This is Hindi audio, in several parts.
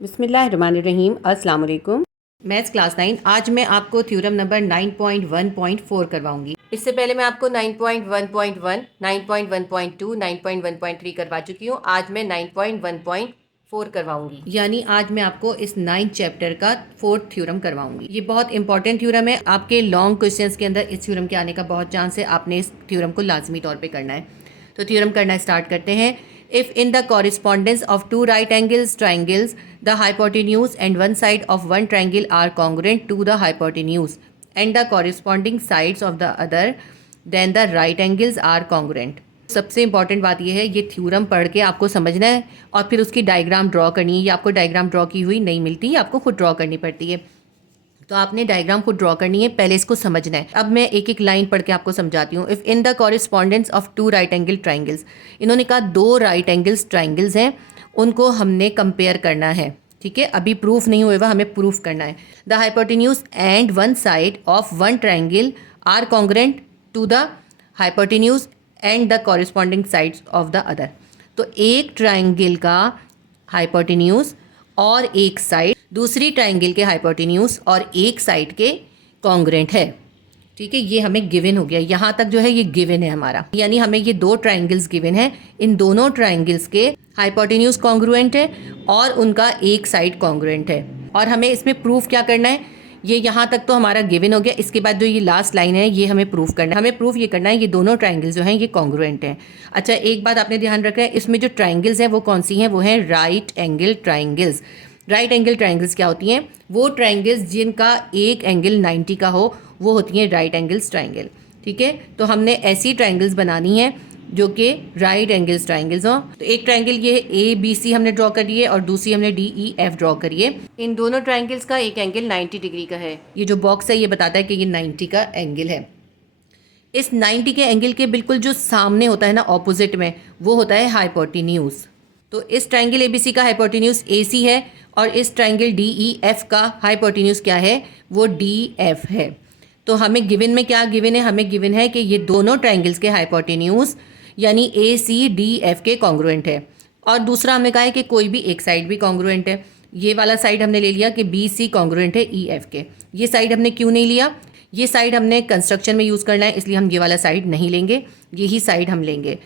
बिस्मिल्लाहिर्रहमानिर्रहीम। अस्सलाम वालेकुम। Maths class 9। आज मैं आपको थ्योरम नंबर 9.1.4 करवाऊंगी। इससे पहले मैं आपको 9.1.1, 9.1.2, 9.1.3 करवा चुकी हूँ। आज मैं 9.1.4 करवाऊंगी, यानी आज मैं आपको इस 9th चैप्टर का 4th थ्योरम करवाऊंगी। ये बहुत इंपॉर्टेंट थ्योरम है। आपके लॉन्ग क्वेश्चंस के अंदर इस थ्योरम के आने का बहुत चांस है। आपने इस थ्योरम को लाजमी तौर पर करना है। तो थ्योरम करना स्टार्ट करते हैं। If in the correspondence of two right angles triangles, the hypotenuse and one side of one triangle are congruent to the hypotenuse and the corresponding sides of the other, then the right angles are congruent. सबसे इंपॉर्टेंट बात यह है, ये थ्योरम पढ़ के आपको समझना है और फिर उसकी डायग्राम ड्रॉ करनी है। ये आपको डायग्राम ड्रॉ की हुई नहीं मिलती, आपको खुद ड्रॉ करनी पड़ती है। तो आपने डायग्राम को ड्रॉ करनी है, पहले इसको समझना है। अब मैं एक एक लाइन पढ़ के आपको समझाती हूँ। If in the correspondence of two right angle triangles, इन्होंने कहा दो राइट एंगल्स ट्राइंगल्स हैं, उनको हमने कंपेयर करना है। ठीक है, अभी प्रूफ नहीं हुआ, हमें प्रूफ करना है। The hypotenuse and one side of one triangle are congruent to the hypotenuse and the corresponding sides of the other. तो एक ट्राइंगल का हाइपोटेन्यूज और एक साइड दूसरी ट्राइंगल के हाइपोटेन्यूज और एक साइड के कॉन्ग्रेंट है। ठीक है, ये हमें गिवन हो गया। यहाँ तक जो है ये गिवन है हमारा, यानी हमें ये दो ट्राइंगल्स गिवन है। इन दोनों ट्राइंगल्स के हाइपोटेन्यूज कॉन्ग्रुएंट है और उनका एक साइड कॉन्ग्रुएंट है। और हमें इसमें प्रूफ क्या करना है, ये यहाँ तक तो हमारा गिवन हो गया। इसके बाद जो ये लास्ट लाइन है ये हमें प्रूफ करना है। हमें प्रूफ ये करना है ये दोनों ट्राइंगल्स जो हैं ये कॉन्ग्रुएंट हैं। अच्छा, एक बात आपने ध्यान रखना है, इसमें जो ट्राइंगल्स हैं वो कौन सी हैं, वो हैं right angle triangles. Right angle triangles क्या होती हैं, वो ट्राइंगल्स जिनका एक एंगल 90 का हो वो होती हैं राइट एंगल्स ट्राइंगल। ठीक है, तो हमने ऐसी ट्राइंगल्स बनानी है जो कि राइट एंगल्स ट्राइंगल्स हों। तो एक ट्राइंगल ये ए बी सी हमने ड्रॉ करी है और दूसरी हमने डी ई एफ ड्रॉ करी है। इन दोनों ट्राइंगल्स का एक एंगल 90 डिग्री का है। ये जो बॉक्स है ये बताता है कि ये 90 का एंगल है। इस 90 के एंगल के बिल्कुल जो सामने होता है ना, ऑपोजिट में, वो होता है हाइपोटेन्यूज। तो इस ट्राइंगल एबीसी का हाइपोटेन्यूज एसी है और इस ट्राइंगल डी ई एफ का हाइपोटेन्यूज क्या है, वो डी एफ है। तो हमें गिवन में क्या गिवन है, हमें गिवन है कि ये दोनों ट्राइंगल्स के हाइपोटेन्यूज यानी ए सी डी एफ के कॉन्ग्रुएंट है। और दूसरा हमने कहा है कि कोई भी एक साइड भी कॉन्ग्रुएंट है। ये वाला साइड हमने ले लिया कि बी सी कॉन्ग्रुएंट है ई एफ के। ये साइड हमने क्यों नहीं लिया, ये साइड हमने कंस्ट्रक्शन में यूज़ करना है, इसलिए हम ये वाला साइड नहीं लेंगे, यही साइड हम लेंगे।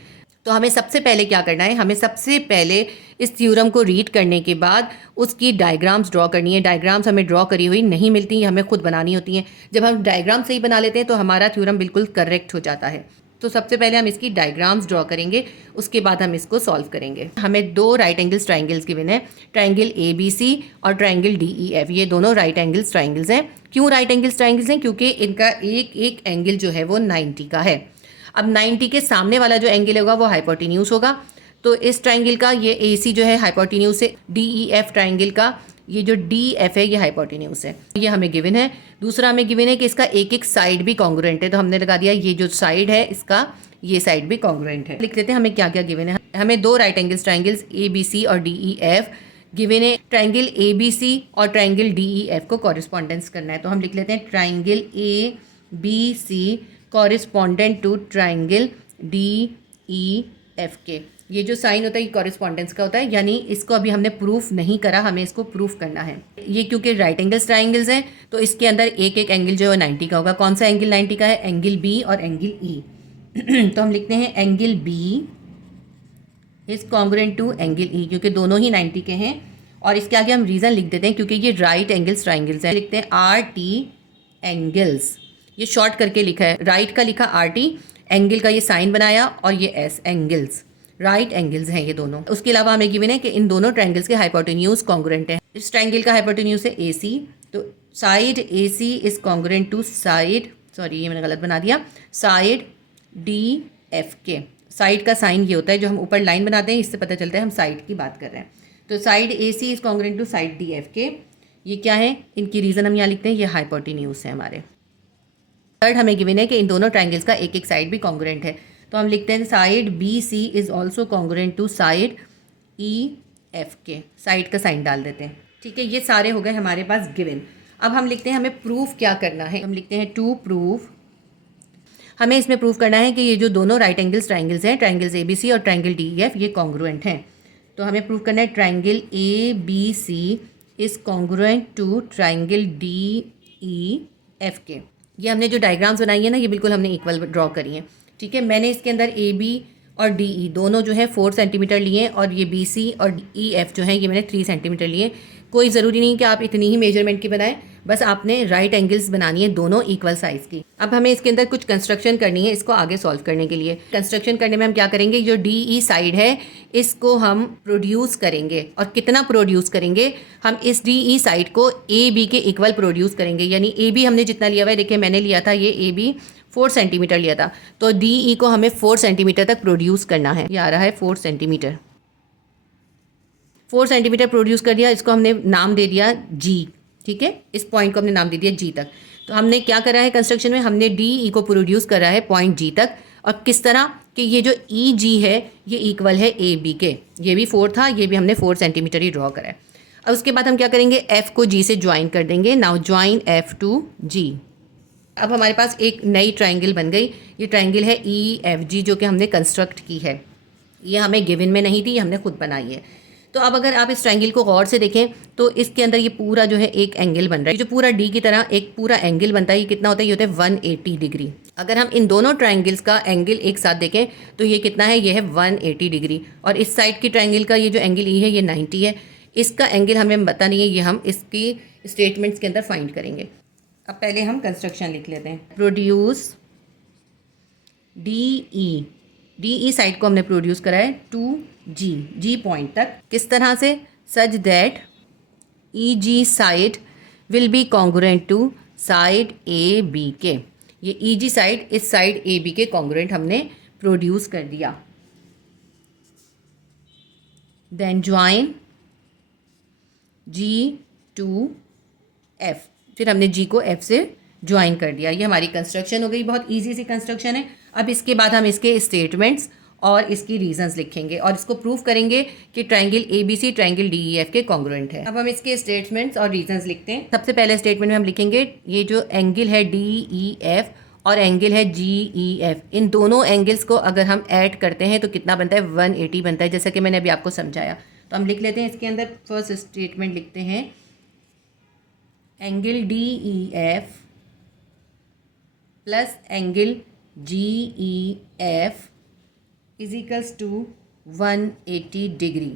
तो हमें सबसे पहले क्या करना है, हमें सबसे पहले इस थ्योरम को रीड करने के बाद उसकी डायग्राम्स ड्रॉ करनी है। डायग्राम्स हमें ड्रॉ करी हुई नहीं मिलती, ये हमें खुद बनानी होती हैं। जब हम डायग्राम सही बना लेते हैं तो हमारा थ्योरम बिल्कुल करेक्ट हो जाता है। तो सबसे पहले हम इसकी डायग्राम्स ड्रॉ करेंगे, उसके बाद हम इसको सॉल्व करेंगे। हमें दो राइट एंगल्स ट्राइंगल्स गिवन है, ट्राइंगल ए बी सी और ट्राइंगल डी ई एफ। ये दोनों राइट एंगल्स ट्राइंगल्स हैं। क्यों राइट एंगल्स ट्राइंगल्स हैं, क्योंकि इनका एक एक एंगल जो है वो 90 का है। अब 90 के सामने वाला जो एंगल होगा वो हाइपोटेन्यूज होगा। तो इस ट्राइंगल का ये ए सी जो है हाइपोटेन्यूज से, डी ई एफ ट्राइंगल का ये जो डी एफ है ये हाइपोटेन्यूज है। ये हमें गिवन है। दूसरा हमें गिवन है कि इसका एक एक साइड भी कॉन्ग्रुएंट है। तो हमने लगा दिया ये जो साइड है इसका, ये साइड भी कॉन्ग्रुएंट है। लिख लेते हैं हमें क्या क्या गिवन है। हमें दो right angles triangles A B C और डी ई एफ गिवन है। ट्राइंगल ए बी सी और ट्राइंगल डी ई एफ को कॉरेस्पॉन्डेंस करना है। तो हम लिख लेते हैं triangle A B C correspondent to triangle D E F के। ये जो साइन होता है ये कॉरेस्पॉन्डेंस का होता है, यानी इसको अभी हमने प्रूफ नहीं करा, हमें इसको प्रूफ करना है। ये क्योंकि राइट एंगल्स ट्राइंगल्स हैं तो इसके अंदर एक एक एंगल जो है 90 का होगा। कौन सा एंगल 90 का है, एंगल बी और एंगल ई। तो हम लिखते हैं angle B is congruent to angle E, क्योंकि दोनों ही 90 के हैं। और इसके आगे हम रीज़न लिख देते हैं क्योंकि ये राइट एंगल्स ट्राइंगल्स हैं। लिखते हैं आर टी एंगल्स, ये शॉर्ट करके लिखा है। राइट का लिखा आर टी, एंगल का ये साइन बनाया और ये एस, एंगल्स, राइट एंगल्स हैं ये दोनों। उसके अलावा हमें गिवन है कि इन दोनों ट्राइंगल्स के हाइपोटेन्यूज कॉन्ग्रुएंट हैं। इस ट्राइंगल का हाइपोटेन्यूज है ए सी, तो side A C is congruent to side, sorry ये मैंने गलत बना दिया, साइड डी एफ के। साइड का साइन ये होता है जो हम ऊपर लाइन बनाते हैं, इससे पता चलता है हम साइड की बात कर रहे हैं। तो side A C is congruent to side D F के। ये क्या है, इनकी रीज़न हम यहाँ लिखते हैं, ये हाइपोटेन्यूज है हमारे। थर्ड हमें गिवन है कि इन दोनों ट्राइंगल्स का एक एक साइड भी कॉन्ग्रुएंट है। तो हम लिखते हैं side B C is also congruent to side E F के। साइड का साइन डाल देते हैं। ठीक है, ये सारे हो गए हमारे पास गिवन। अब हम लिखते हैं हमें प्रूफ क्या करना है। हम लिखते हैं टू प्रूफ, हमें इसमें प्रूफ करना है कि ये जो दोनों राइट एंगल्स ट्राइंगल्स हैं, ट्राइंगल्स ए बी सी और ट्राइंगल डी ई एफ, ये कॉन्ग्रुएंट हैं। तो हमें प्रूव करना है triangle A B C is congruent to triangle D E F के। ये हमने जो डायग्राम्स बनाई है ना, ये बिल्कुल हमने इक्वल ड्रॉ करी है। ठीक है, मैंने इसके अंदर ए बी और डी ई दोनों जो है 4 सेंटीमीटर लिए और ये बी सी और ई एफ जो है ये मैंने 3 सेंटीमीटर लिए। कोई ज़रूरी नहीं कि आप इतनी ही मेजरमेंट की बनाएं, बस आपने राइट एंगल्स बनानी है दोनों इक्वल साइज़ की। अब हमें इसके अंदर कुछ कंस्ट्रक्शन करनी है इसको आगे सॉल्व करने के लिए। कंस्ट्रक्शन करने में हम क्या करेंगे, जो डी ई साइड है इसको हम प्रोड्यूस करेंगे। और कितना प्रोड्यूस करेंगे, हम इस डी ई साइड को ए बी के इक्वल प्रोड्यूस करेंगे। यानी ए बी हमने जितना लिया हुआ है, देखिए मैंने लिया था ये ए बी 4 सेंटीमीटर लिया था, तो डी ई को हमें 4 सेंटीमीटर तक प्रोड्यूस करना है। ये आ रहा है 4 सेंटीमीटर। 4 सेंटीमीटर प्रोड्यूस कर दिया, इसको हमने नाम दे दिया जी। ठीक है, इस पॉइंट को हमने नाम दे दिया जी तक। तो हमने क्या करा है कंस्ट्रक्शन में, हमने डी ई को प्रोड्यूस करा है पॉइंट जी तक। और किस तरह कि ये जो ई जी है ये इक्वल है ए बी के। ये भी 4 था, ये भी हमने 4 सेंटीमीटर ही ड्रॉ करा है। अब उसके बाद हम क्या करेंगे, एफ को जी से ज्वाइन कर देंगे। नाउ ज्वाइन एफ टू जी। अब हमारे पास एक नई ट्राइंगल बन गई। ये ट्राइंगल है ई एफ जी, जो कि हमने कंस्ट्रक्ट की है। ये हमें गिवन में नहीं थी, ये हमने खुद बनाई है। तो अब अगर आप इस ट्राइंगल को गौर से देखें तो इसके अंदर ये पूरा जो है एक एंगल बन रहा है। ये जो पूरा डी की तरह एक पूरा एंगल बनता है, ये कितना होता है, ये होता है 180 डिग्री। अगर हम इन दोनों ट्राइंगल्स का एंगल एक साथ देखें तो ये कितना है, ये है 180 डिग्री। और इस साइड की ट्राइंगल का ये जो एंगल ई है ये 90 है। इसका एंगल हमें पता नहीं है, ये हम इसकी स्टेटमेंट्स के अंदर फाइंड करेंगे। अब पहले हम कंस्ट्रक्शन लिख लेते हैं। प्रोड्यूस डी ई साइड को हमने प्रोड्यूस करा है टू जी पॉइंट तक। किस तरह से, such that E G side will be congruent to side A B के। ये ई जी साइड इस साइड ए बी के कॉन्ग्रुएंट हमने प्रोड्यूस कर दिया। Then join G to F, फिर हमने जी को एफ से ज्वाइन कर दिया। ये हमारी कंस्ट्रक्शन हो गई, बहुत इजी सी कंस्ट्रक्शन है। अब इसके बाद हम इसके स्टेटमेंट्स और इसकी रीजंस लिखेंगे और इसको प्रूव करेंगे कि triangle A B C triangle D E F के कॉन्ग्रुएंट है। अब हम इसके स्टेटमेंट्स और रीजंस लिखते हैं। सबसे पहले स्टेटमेंट में हम लिखेंगे ये जो एंगल है डी ई एफ और एंगल है जी ई एफ, इन दोनों एंगल्स को अगर हम ऐड करते हैं तो कितना बनता है, 180 बनता है, जैसा कि मैंने अभी आपको समझाया। तो हम लिख लेते हैं इसके अंदर। फर्स्ट स्टेटमेंट लिखते हैं, angle D E F plus angle G E F is equals to 180 degree.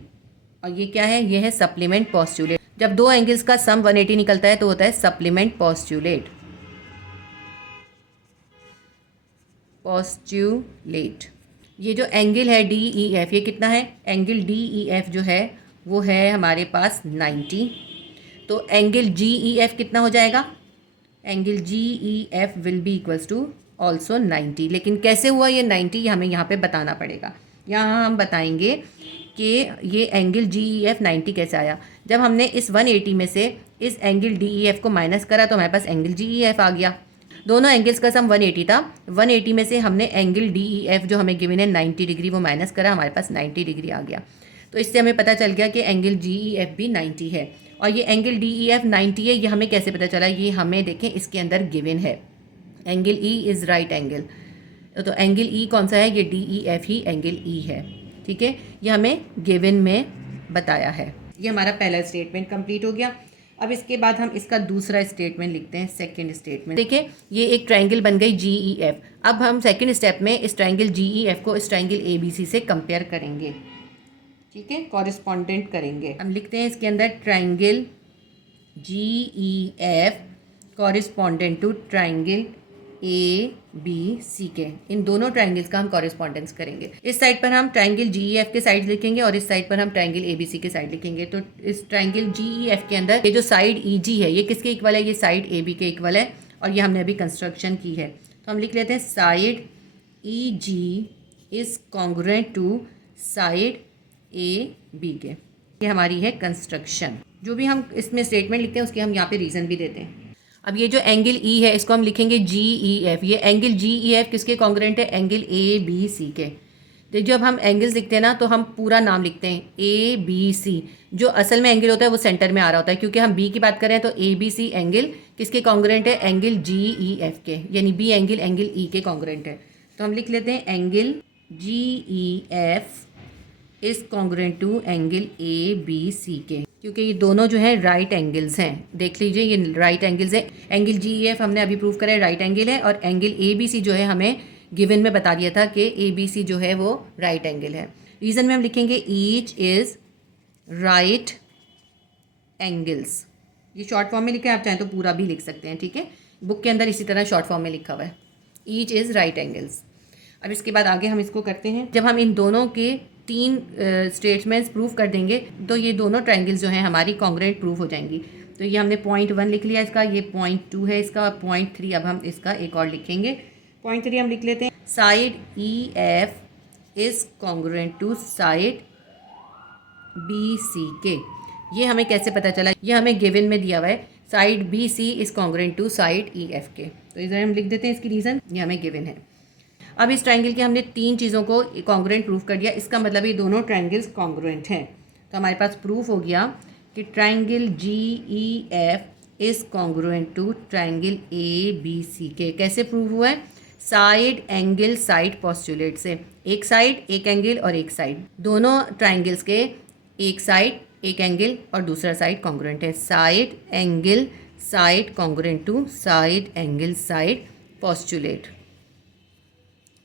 और ये क्या है, ये है सप्लीमेंट पोस्टुलेट। जब दो एंगल्स का सम 180 निकलता है तो होता है सप्लीमेंट पोस्टुलेट। ये जो एंगल है डी ई एफ, ये कितना है, एंगल डी ई एफ जो है वो है हमारे पास 90। तो एंगल जी ई एफ कितना हो जाएगा, angle G E F will be equals to also 90। लेकिन कैसे हुआ ये 90, ये हमें यहाँ पे बताना पड़ेगा। यहाँ हम बताएंगे कि ये एंगल जी ई एफ 90 कैसे आया। जब हमने इस 180 में से इस एंगल डी ई एफ को माइनस करा तो हमारे पास एंगल जी ई एफ आ गया। दोनों एंगल्स का सम 180 था, 180 में से हमने एंगल डी ई एफ जो हमें गिवन है 90 डिग्री वो माइनस करा, हमारे पास 90 डिग्री आ गया। तो इससे हमें पता चल गया कि एंगल जी ई एफ भी 90 है। और ये एंगल डी ई एफ 90 है, ये हमें कैसे पता चला, ये हमें देखें इसके अंदर गिवन है, angle E is right angle. तो एंगल ई कौन सा है, ये डी ई एफ ही एंगल ई है। ठीक है, ये हमें गिवन में बताया है। ये हमारा पहला स्टेटमेंट कंप्लीट हो गया। अब इसके बाद हम इसका दूसरा स्टेटमेंट लिखते हैं, सेकंड स्टेटमेंट। देखिए ये एक ट्राइंगल बन गई जी ई एफ। अब हम सेकंड स्टेप में इस ट्राइंगल जी ई एफ को इस ट्राइंगल ए बी सी से कंपेयर करेंगे। ठीक है, कॉरेस्पॉन्डेंट करेंगे। हम लिखते हैं इसके अंदर triangle G E F correspondent to triangle A B C के। इन दोनों ट्राइंगल्स का हम कॉरेस्पॉन्डेंस करेंगे। इस साइड पर हम ट्राइंगल जी ई एफ के साइड लिखेंगे और इस साइड पर हम ट्राइंगल ए बी सी के साइड लिखेंगे। तो इस ट्राइंगल जी ई एफ के अंदर ये जो साइड ई जी है ये किसके इक्वल है, ये साइड ए बी के इक्वल है। और ये हमने अभी कंस्ट्रक्शन की है, तो हम लिख लेते हैं side E G is congruent to side A B के। ये हमारी है कंस्ट्रक्शन। जो भी हम इसमें स्टेटमेंट लिखते हैं उसके हम यहाँ पे रीज़न भी देते हैं। अब ये जो एंगल ई है इसको हम लिखेंगे जी ई एफ। ये एंगल जी ई एफ किसके कॉन्ग्रुएंट है, एंगल ए बी सी के। तो जब हम एंगल्स लिखते हैं ना तो हम पूरा नाम लिखते हैं ए बी सी। जो असल में एंगल होता है वो सेंटर में आ रहा होता है, क्योंकि हम बी की बात कर रहे हैं। तो ए बी सी एंगल किसके कॉन्ग्रुएंट है, एंगल जी ई एफ के, यानी बी एंगल ई के कॉन्ग्रुएंट है। तो हम लिख लेते हैं angle G E F is congruent to angle ABCK, क्योंकि ये दोनों जो है राइट एंगल्स हैं। देख लीजिए ये राइट एंगल्स हैं। एंगल GEF हमने अभी प्रूव करा है राइट एंगल है, और एंगल ABC जो है हमें गिवन में बता दिया था कि ABC जो है वो राइट एंगल है। रीज़न में हम लिखेंगे ईच इज़ राइट एंगल्स। ये शॉर्ट फॉर्म में लिखा है, आप चाहें तो पूरा भी लिख सकते हैं, ठीक है। बुक के अंदर इसी तरह शॉर्ट फॉर्म में लिखा हुआ है, ईच इज़ राइट एंगल्स। अब इसके बाद आगे हम इसको करते हैं। जब हम इन दोनों के 3 स्टेटमेंट्स प्रूव कर देंगे तो ये दोनों ट्रायंगल्स जो हैं हमारी कॉन्ग्रुएंट प्रूव हो जाएंगी। तो ये हमने पॉइंट 1 लिख लिया इसका, ये पॉइंट 2 है इसका, और पॉइंट 3 अब हम इसका एक और लिखेंगे। पॉइंट 3 हम लिख लेते हैं, side EF is congruent to side BCK। ये हमें कैसे पता चला? ये हमें गिवन में दिया हुआ है, side BC is congruent to side EF के। तो इधर हम लिख देते हैं इसकी रीज़न, ये हमें गिवन है। अब इस ट्रायंगल के हमने 3 चीज़ों को कॉन्ग्रुएंट प्रूफ कर दिया, इसका मतलब ये दोनों ट्रायंगल्स कॉन्ग्रुएंट हैं। तो हमारे पास प्रूफ हो गया कि triangle GEF is congruent to triangle ABCK। कैसे प्रूव हुआ है? साइड एंगल साइड पोस्टुलेट से। एक साइड एक एंगल और एक साइड, दोनों ट्रायंगल्स के एक साइड एक एंगल और दूसरा साइड कॉन्ग्रुएंट है। Side angle side congruent to side angle side postulate,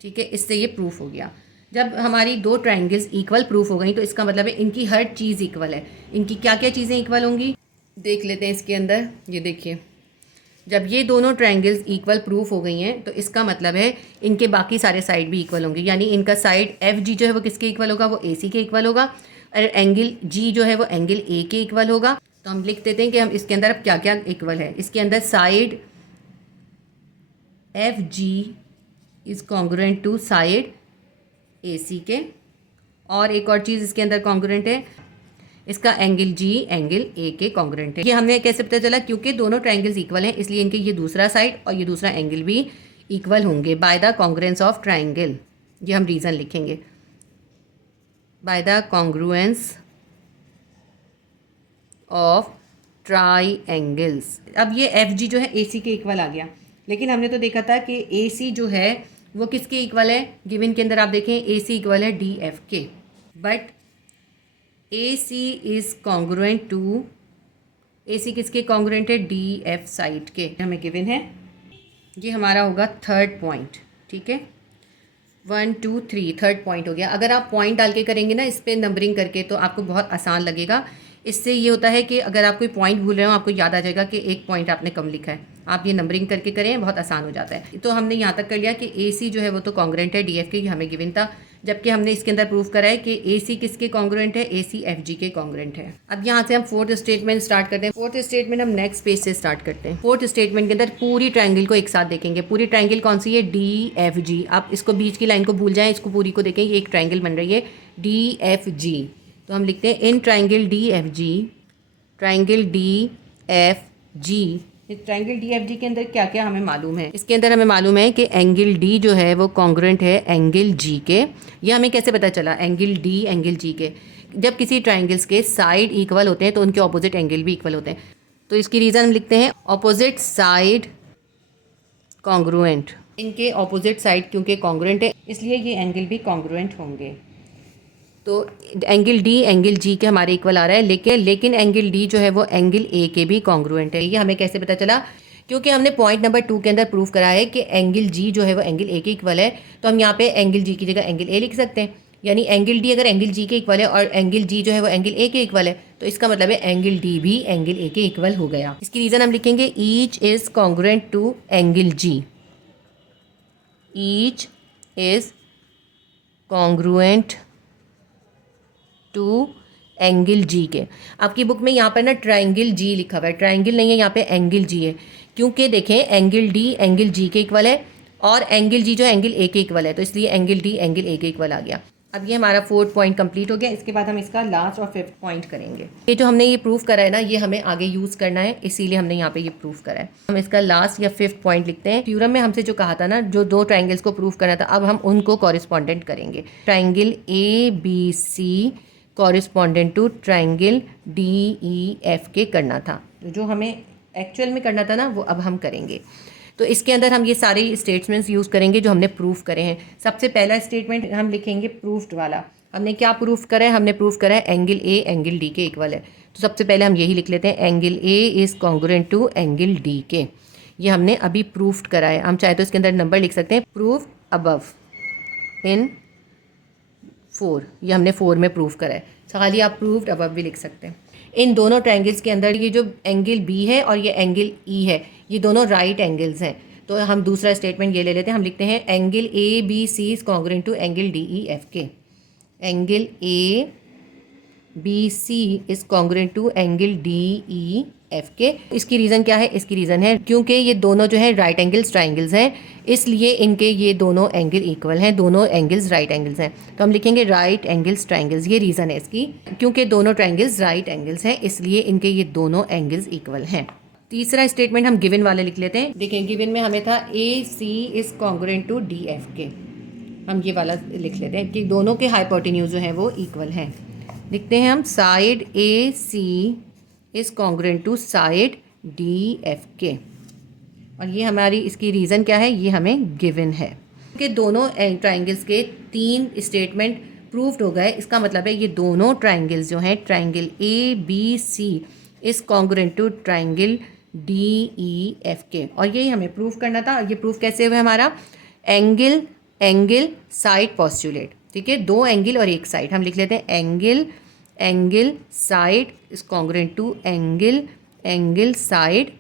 ठीक है। इससे ये प्रूफ हो गया। जब हमारी 2 ट्रायंगल्स इक्वल प्रूफ हो गई तो इसका मतलब है इनकी हर चीज़ इक्वल है। इनकी क्या क्या चीज़ें इक्वल होंगी देख लेते हैं इसके अंदर। ये देखिए, जब ये दोनों ट्रायंगल्स इक्वल प्रूफ हो गई हैं तो इसका मतलब है इनके बाकी सारे साइड भी इक्वल होंगे। यानी इनका साइड FG जो है वो किसके इक्वल होगा? वो AC के इक्वल होगा। और एंगल G जो है वो एंगल A के इक्वल होगा। तो हम लिख देते हैं कि हम इसके अंदर अब क्या क्या इक्वल है। इसके अंदर side FG is congruent to side AC के, और एक और चीज़ इसके अंदर कॉन्ग्रुएंट है, इसका एंगल G एंगल A के कॉन्ग्रुएंट है। ये हमने कैसे पता चला? क्योंकि दोनों ट्रायंगल्स इक्वल हैं, इसलिए इनके ये दूसरा साइड और ये दूसरा एंगल भी इक्वल होंगे by the congruence of triangle. ये हम रीज़न लिखेंगे, by the congruence of triangles. अब ये FG जो है AC के इक्वल आ गया, लेकिन हमने तो देखा था कि AC जो है वो किसके इक्वल है? गिवन के अंदर आप देखें AC इक्वल है DF के, but AC is congruent to, AC किसके कॉन्ग्रुएंट है? DF साइड के, हमें गिवन है। ये हमारा होगा थर्ड पॉइंट, ठीक है। 1 2 3 थर्ड पॉइंट हो गया। अगर आप पॉइंट डाल के करेंगे ना इस पर नंबरिंग करके तो आपको बहुत आसान लगेगा। इससे ये होता है कि अगर आप कोई पॉइंट भूल रहे हो आपको याद आ जाएगा कि एक पॉइंट आपने कम लिखा है। आप ये नंबरिंग करके करें, बहुत आसान हो जाता है। तो हमने यहाँ तक कर लिया कि AC जो है वो तो कॉन्ग्रुएंट है DF के, ये हमें गिवन था। जबकि हमने इसके अंदर प्रूफ करा है कि AC किसके कॉन्ग्रुएंट है? AC FG के कॉन्ग्रुएंट है। अब यहाँ से हम फोर्थ स्टेटमेंट स्टार्ट करते हैं। फोर्थ स्टेटमेंट हम नेक्स्ट पेज से स्टार्ट करते हैं। फोर्थ स्टेटमेंट के अंदर पूरी ट्रायंगल को एक साथ देखेंगे। पूरी ट्रायंगल कौन सी है? DFG। आप इसको बीच की लाइन को भूल जाएं, इसको पूरी को देखें, ये एक ट्रायंगल बन रही है DFG। तो हम लिखते हैं in triangle DFG, triangle DFG। इस ट्रायंगल DFG के अंदर क्या क्या हमें मालूम है? इसके अंदर हमें मालूम है कि एंगल D जो है वो कॉन्ग्रुएंट है एंगल G के। ये हमें कैसे पता चला? एंगल D एंगल G के, जब किसी ट्रायंगल्स के साइड इक्वल होते हैं तो उनके ऑपोजिट एंगल भी इक्वल होते हैं। तो इसकी रीज़न हम लिखते हैं ऑपोजिट साइड कॉन्ग्रुएंट। इनके ऑपोजिट साइड क्योंकि कॉन्ग्रुएंट है इसलिए ये एंगल भी कॉन्ग्रुएंट होंगे। तो एंगल D एंगल G के हमारे इक्वल आ रहा है, लेकिन एंगल D जो है वो एंगल A के भी कॉन्ग्रुएंट है। ये हमें कैसे पता चला? क्योंकि हमने पॉइंट नंबर 2 के अंदर प्रूफ करा है कि एंगल G जो है वो एंगल A के इक्वल है। तो हम यहाँ पे एंगल G की जगह एंगल A लिख सकते हैं। यानी एंगल D अगर एंगल G के इक्वल है और एंगल G जो है वो एंगल A के इक्वल है तो इसका मतलब है एंगल D भी एंगल A के इक्वल हो गया। इसकी रीज़न हम लिखेंगे each is congruent to angle G। Each is congruent to angle G के। आपकी बुक में यहाँ पर ना ट्रायंगल G लिखा हुआ है, ट्रायंगल नहीं है, यहाँ पे एंगल G है। क्योंकि देखें एंगल D एंगल G के इक्वल है और एंगल G जो एंगल A के इक्वल है, तो इसलिए एंगल D एंगल A के इक्वल आ गया। अब ये हमारा फोर्थ पॉइंट कंप्लीट हो गया। इसके बाद हम इसका लास्ट और फिफ्थ पॉइंट करेंगे। ये जो हमने ये प्रूफ करा है ना, ये हमें आगे यूज़ करना है, इसीलिए हमने यहाँ पे ये प्रूफ करा है। हम इसका लास्ट या फिफ्थ पॉइंट लिखते हैं। थ्योरम में हमसे जो कहा था ना, जो 2 ट्रायंगल्स को प्रूफ करना था, अब हम उनको कॉरेस्पॉन्डेंट करेंगे। Triangle ABC correspondent to triangle DEF के करना था। तो जो हमें एक्चुअल में करना था ना वो अब हम करेंगे। तो इसके अंदर हम ये सारे स्टेटमेंट्स यूज़ करेंगे जो हमने प्रूफ करे हैं। सबसे पहला स्टेटमेंट हम लिखेंगे प्रूफ्ड वाला, हमने क्या प्रूफ करा है? हमने प्रूफ करा है एंगल ए एंगल डी के इक्वल है। तो सबसे पहले हम यही लिख लेते हैं, angle A is congruent to angle D के। ये हमने अभी प्रूफ करा है। हम चाहे तो इसके अंदर नंबर लिख सकते हैं, प्रूफ अबव इन 4। ये हमने 4 में प्रूफ करा है। खाली आप प्रूफ्ड अबव भी लिख सकते हैं। इन दोनों ट्रायंगल्स के अंदर ये जो एंगल बी है और ये एंगल ई है, ये दोनों राइट एंगल्स हैं। तो हम दूसरा स्टेटमेंट ये ले लेते हैं, हम लिखते हैं angle A B C is congruent to angle D E F के। Angle A B C is congruent to angle D E F के। इसकी रीज़न क्या है? इसकी रीज़न है क्योंकि ये दोनों जो है राइट एंगल्स ट्राइंगल्स हैं, इसलिए इनके ये दोनों एंगल इक्वल हैं, दोनों एंगल्स राइट एंगल्स हैं। तो हम लिखेंगे राइट एंगल्स ट्राइंगल्स। ये रीज़न है इसकी, क्योंकि दोनों ट्राइंगल्स राइट एंगल्स हैं, इसलिए इनके ये दोनों एंगल्स इक्वल हैं। तीसरा स्टेटमेंट हम गिवन वाले लिख लेते हैं। देखें, गिवन में हमें था A C is congruent to D F के। हम ये वाला लिख लेते हैं कि दोनों के हाइपोटेन्यूज जो हैं वो इक्वल हैं। लिखते हैं हम side A C is congruent to side D F के। और ये हमारी इसकी रीज़न क्या है? ये हमें गिवन है कि दोनों ट्राइंगल्स के 3 स्टेटमेंट प्रूव्ड हो गए। इसका मतलब है ये दोनों ट्राइंगल्स जो हैं, triangle A B C is congruent to triangle D E F के। और यही हमें प्रूफ करना था। और ये प्रूफ कैसे हुआ हमारा? Angle angle side postulate. ठीक है, 2 एंगल और 1 साइड। हम लिख लेते हैं angle angle side is congruent to angle angle side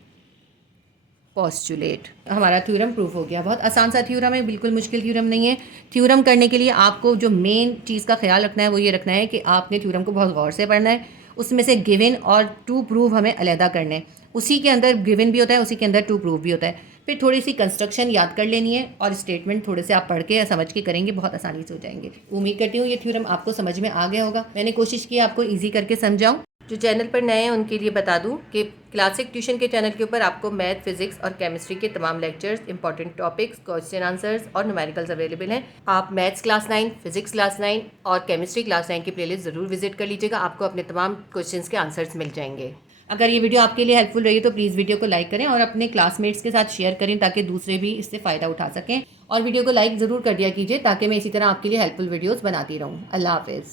postulate. हमारा थ्योरम प्रूफ हो गया। बहुत आसान सा थ्योरम है, बिल्कुल मुश्किल थ्योरम नहीं है। थ्योरम करने के लिए आपको जो मेन चीज़ का ख्याल रखना है वो ये रखना है कि आपने थ्योरम को बहुत गौर से पढ़ना है। उसमें से गिवन और टू प्रूव हमें अलहदा करने हैं। उसी के अंदर गिवन भी होता है, उसी के अंदर टू प्रूव भी होता है। फिर थोड़ी सी कंस्ट्रक्शन याद कर लेनी है और स्टेटमेंट थोड़े से आप पढ़ के या समझ के करेंगे, बहुत आसानी से हो जाएंगे। उम्मीद करती हूँ ये थ्योरम आपको समझ में आ गया होगा। मैंने कोशिश की आपको ईजी करके समझाऊँ। जो चैनल पर नए हैं उनके लिए बता दूं कि क्लासिक ट्यूशन के चैनल के ऊपर आपको मैथ, फिजिक्स और केमिस्ट्री के तमाम lectures, important topics, question answers और न्यूमेरिकल्स अवेलेबल हैं। आप मैथ्स क्लास 9, फिजिक्स क्लास 9 और केमिस्ट्री क्लास 9 की प्लेलिस्ट ज़रूर विजिट कर लीजिएगा। आपको अपने तमाम क्वेश्चंस के आंसर्स मिल जाएंगे। अगर ये वीडियो आपके लिए हेल्पफुल रही तो प्लीज़ वीडियो को लाइक करें और अपने क्लासमेट्स के साथ शेयर करें ताकि दूसरे भी इससे फ़ायदा उठा सकें। और वीडियो को लाइक ज़रूर कर दिया कीजिए ताकि मैं इसी तरह आपके लिए हेल्पफुल वीडियोज़ बनाती रहूँ। अल्लाह हाफिज़।